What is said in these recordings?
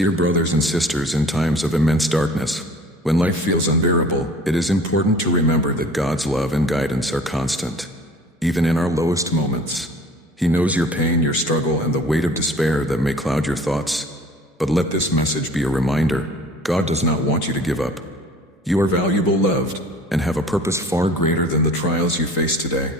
Dear brothers and sisters, in times of immense darkness, when life feels unbearable, it is important to remember that God's love and guidance are constant. Even in our lowest moments, He knows your pain, your struggle, and the weight of despair that may cloud your thoughts. But let this message be a reminder: God does not want you to give up. You are valuable, loved, and have a purpose far greater than the trials you face today.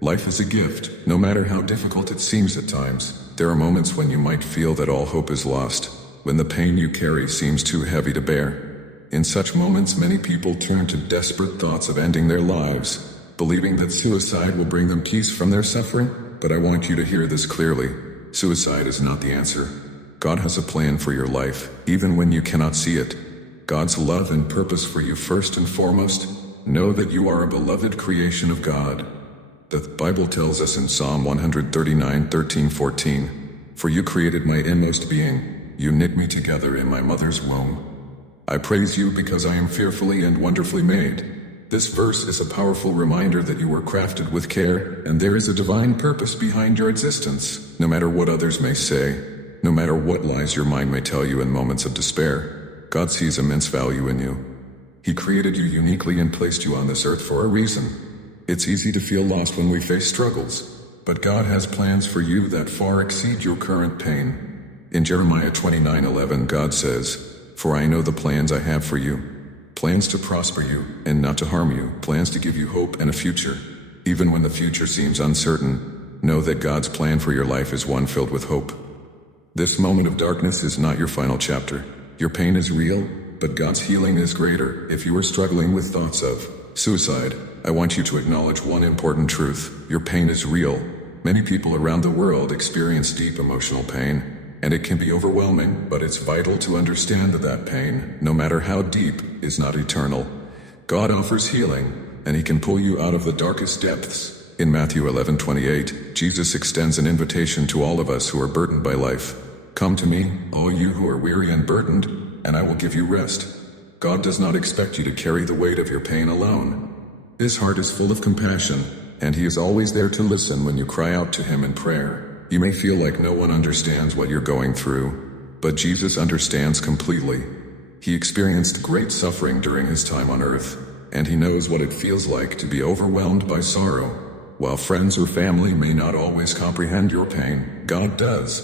Life is a gift, no matter how difficult it seems at times. There are moments when you might feel that all hope is lost, when the pain you carry seems too heavy to bear. In such moments, many people turn to desperate thoughts of ending their lives, believing that suicide will bring them peace from their suffering. But I want you to hear this clearly: suicide is not the answer. God has a plan for your life, even when you cannot see it. God's love and purpose for you first and foremost. Know that you are a beloved creation of God. The Bible tells us in Psalm 139:13-14, "For you created my inmost being. You knit me together in my mother's womb. I praise you because I am fearfully and wonderfully made." This verse is a powerful reminder that you were crafted with care, and there is a divine purpose behind your existence. No matter what others may say, no matter what lies your mind may tell you in moments of despair, God sees immense value in you. He created you uniquely and placed you on this earth for a reason. It's easy to feel lost when we face struggles, but God has plans for you that far exceed your current pain. In Jeremiah 29:11, God says, "For I know the plans I have for you, plans to prosper you and not to harm you, plans to give you hope and a future." Even when the future seems uncertain, know that God's plan for your life is one filled with hope. This moment of darkness is not your final chapter. Your pain is real, but God's healing is greater. If you are struggling with thoughts of suicide, I want you to acknowledge one important truth: your pain is real. Many people around the world experience deep emotional pain, and it can be overwhelming, but it's vital to understand that pain, no matter how deep, is not eternal. God offers healing, and He can pull you out of the darkest depths. In Matthew 11:28, Jesus extends an invitation to all of us who are burdened by life. "Come to me, all you who are weary and burdened, and I will give you rest." God does not expect you to carry the weight of your pain alone. His heart is full of compassion, and He is always there to listen when you cry out to Him in prayer. You may feel like no one understands what you're going through, but Jesus understands completely. He experienced great suffering during His time on earth, and He knows what it feels like to be overwhelmed by sorrow. While friends or family may not always comprehend your pain, God does.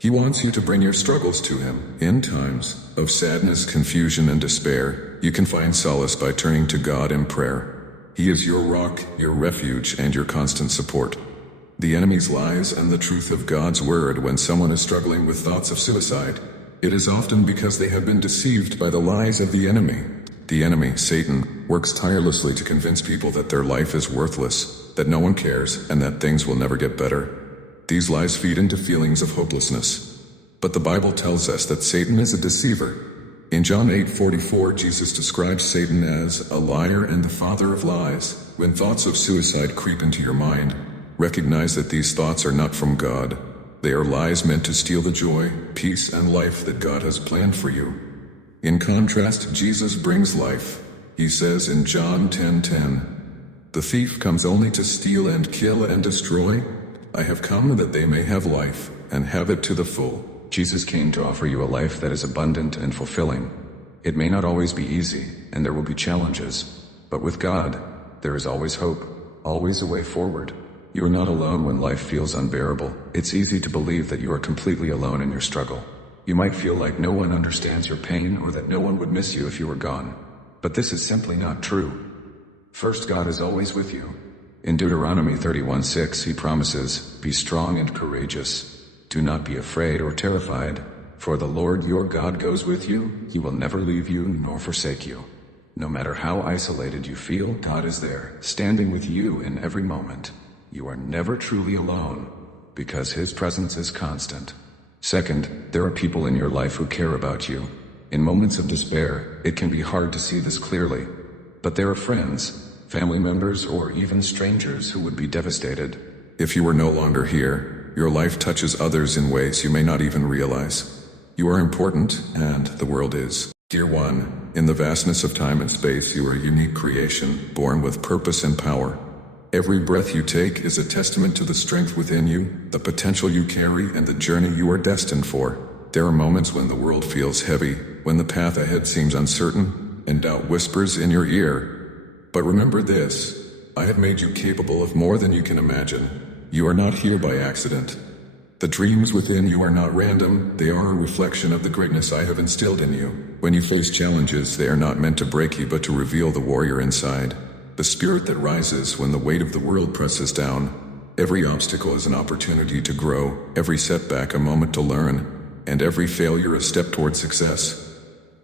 He wants you to bring your struggles to Him. In times of sadness, confusion, and despair, you can find solace by turning to God in prayer. He is your rock, your refuge, and your constant support. The enemy's lies and the truth of God's word. When someone is struggling with thoughts of suicide, it is often because they have been deceived by the lies of the enemy. The enemy, Satan, works tirelessly to convince people that their life is worthless, that no one cares, and that things will never get better. These lies feed into feelings of hopelessness. But the Bible tells us that Satan is a deceiver. In John 8:44, Jesus describes Satan as a liar and the father of lies. When thoughts of suicide creep into your mind, recognize that these thoughts are not from God. They are lies meant to steal the joy, peace, and life that God has planned for you. In contrast, Jesus brings life. He says in John 10:10, "The thief comes only to steal and kill and destroy. I have come that they may have life, and have it to the full." Jesus came to offer you a life that is abundant and fulfilling. It may not always be easy, and there will be challenges, but with God, there is always hope, always a way forward. You are not alone when life feels unbearable. It's easy to believe that you are completely alone in your struggle. You might feel like no one understands your pain, or that no one would miss you if you were gone. But this is simply not true. First, God is always with you. In Deuteronomy 31:6, He promises, "Be strong and courageous. Do not be afraid or terrified, for the Lord your God goes with you. He will never leave you nor forsake you." No matter how isolated you feel, God is there, standing with you in every moment. You are never truly alone, because His presence is constant. Second, there are people in your life who care about you. In moments of despair, it can be hard to see this clearly, but there are friends, family members, or even strangers who would be devastated if you were no longer here. Your life touches others in ways you may not even realize. You are important, and the world is. Dear one, in the vastness of time and space, you are a unique creation, born with purpose and power. Every breath you take is a testament to the strength within you, the potential you carry, and the journey you are destined for. There are moments when the world feels heavy, when the path ahead seems uncertain, and doubt whispers in your ear. But remember this, I have made you capable of more than you can imagine. You are not here by accident. The dreams within you are not random, they are a reflection of the greatness I have instilled in you. When you face challenges, they are not meant to break you but to reveal the warrior inside. The spirit that rises when the weight of the world presses down. Every obstacle is an opportunity to grow, every setback a moment to learn, and every failure a step toward success.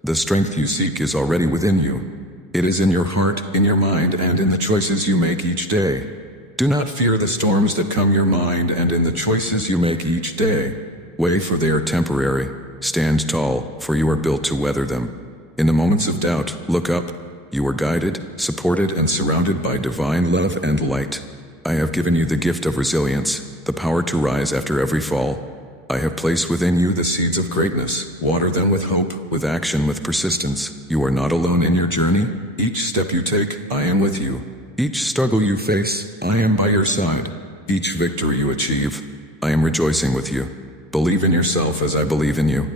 The strength you seek is already within you. It is in your heart, in your mind, and in the choices you make each day. Do not fear the storms that come your mind and in the choices you make each day. Weigh, for they are temporary. Stand tall, for you are built to weather them. In the moments of doubt, look up. You are guided, supported, and surrounded by divine love and light. I have given you the gift of resilience, the power to rise after every fall. I have placed within you the seeds of greatness. Water them with hope, with action, with persistence. You are not alone in your journey. Each step you take, I am with you. Each struggle you face, I am by your side. Each victory you achieve, I am rejoicing with you. Believe in yourself as I believe in you.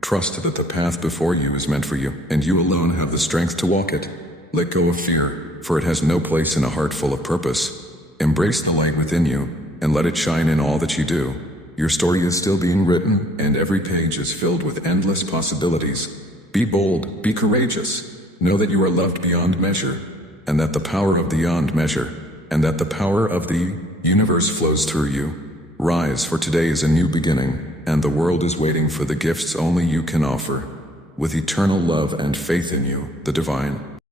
Trust that the path before you is meant for you, and you alone have the strength to walk it. Let go of fear, for it has no place in a heart full of purpose. Embrace the light within you, and let it shine in all that you do. Your story is still being written, and every page is filled with endless possibilities. Be bold, be courageous. Know that you are loved beyond measure, and that the power of beyond measure, and that the power of the universe flows through you. Rise, for today is a new beginning, and the world is waiting for the gifts only you can offer. With eternal love and faith in you, the divine.